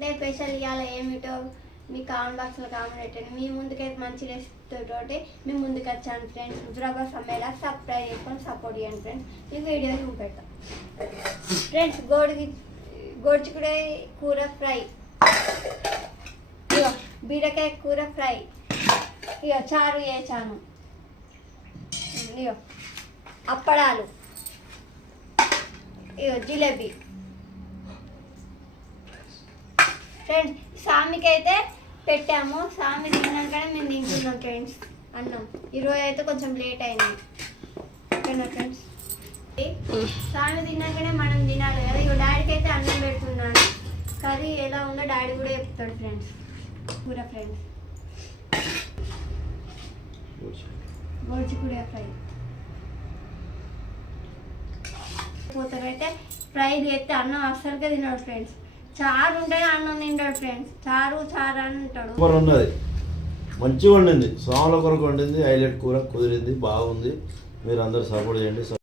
Sunday special ఇవాళ ఏమిటో మీ comment బాక్స్లో కామెంట్ పెట్టండి. మీ ముందుకైతే మంచి రెసిపీతోటి మీ ముందుకు వచ్చాను ఫ్రెండ్స్. హుజురాబాద్ సమ్మేలా సబ్స్క్రైబ్ చేసుకొని సపోర్ట్ చేయండి ఫ్రెండ్స్. మీకు వీడియో చూపెడతాం ఫ్రెండ్స్. గోడిచిక్కుడుకాయ కూర ఫ్రై, ఇగో బీరకాయ కూర ఫ్రై, ఇగో చారు వేసాను, ఇగో అప్పడాలు, ఇగో జిలేబీ ఫ్రెండ్స్. స్వామికి అయితే పెట్టాము, స్వామి తిన్నాకనే మేము తింటున్నాం ఫ్రెండ్స్ అన్నం. ఈరోజు అయితే కొంచెం లేట్ అయింది ఓకేనా ఫ్రెండ్స్. స్వామి తిన్నాకనే మనం తినాలి కదా. ఇక డాడీకి అయితే అన్నం పెడుతున్నాను, కర్రీ ఎలా ఉందో డాడీ కూడా చెప్తాడు ఫ్రెండ్స్. కూర ఫ్రెండ్స్, గోడిచిక్కుడుకాయ ఫ్రై పోతారైతే ఫ్రై చేస్తే అన్నం అస్సలుగా తిన్నాడు ఫ్రెండ్స్. చారు ఉంటేనే అన్నం తింటాడు ఫ్రెండ్స్. చారు చారు అని ఉంటాడు. కూర ఉన్నది మంచిగా వండింది, సోమల కొరకు వండింది, హైలైట్ కూర కుదిరింది, బాగుంది. మీరు అందరు సపోర్ట్ చేయండి.